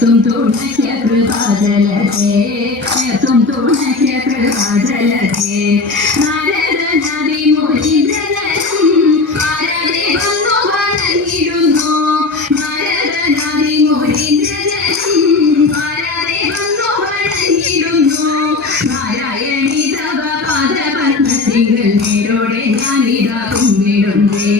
तुम तो नख्या कृपा जलते तुम तो नख्या कृपा जलते नारद नदी मोरीन्द्रजനം ആരാധേ വന്നു വണങ്ങിടുന്നു നാരദ നദി മോരീന്ദ്രജനം ആരാധേ വന്നു വണങ്ങിടുന്നു നാരായണി തവ പാദപത്മത്തിങ്കൽ നേരോടെ ഞാനിതാ കുമ്പിടുന്നേ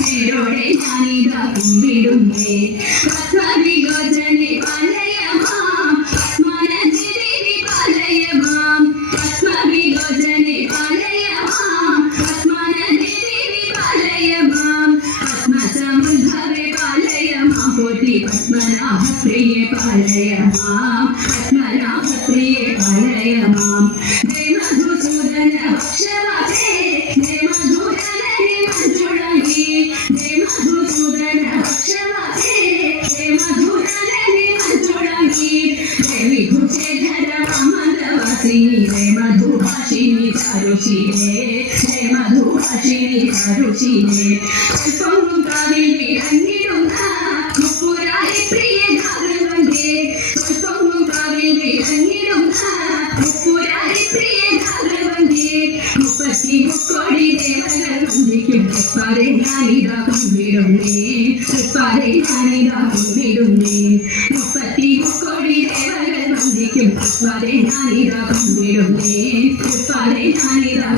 നേരോടെ ഞാനിതാ കുമ്പിടുന്നേ പത്മവിഗോചനെ പാലയമാം പത്മനന്ദിനി പാലയമാം പത്മവിഗോചനെ പാലയമാം പത്മനന്ദിനി പാലയമാം പത്മസമുദ്ഭവേ പാലയമാം പോറ്റി പത്മനാഭപ്രിയേ പാലയമാം പത്മനാഭപ്രിയേ പാലയമാം ജയ മധുസൂദന ഭക്ഷവാസേ ജയ മധുരനനി മഞ്ജുളി ജയ മധുസൂദന ഭക്ഷവാസേ ജയ മധുരനനി മഞ്ജുളി ജയ വിഭുശേഖര വാമനവാസിനി ജയ മധുഭാഷിനി ചാരുശീലേ ജയ മധുഭാഷിനി ചാരുശീലേ സ്വൽപ്പമുകാവിൽ വിളങ്ങിടുന്ന മുപ്പുരാരി പ്രിയ ധാരവന്തേ സ്വൽപ്പമുകാവിൽ വിളങ്ങിടുന്ന മുപ്പുരാരി പ്രിയ ധാരവന്തേ മുപ്പത്തി മുക്കോടി ദേവകൾ വന്ദിക്കും തൃപ്പാരെ ഞാനിതാ കുമ്പിടുന്നേ തൃപ്പാരെ ഞാനിതാ കുമ്പിടുന്നേ മുപ്പത്തി മുക്കോടി ദേവകൾ വന്ദിക്കും തൃപ്പാരെ ഞാനിതാ കുമ്പിടുന്നേ തൃപ്പാരെ ഞാനിതാ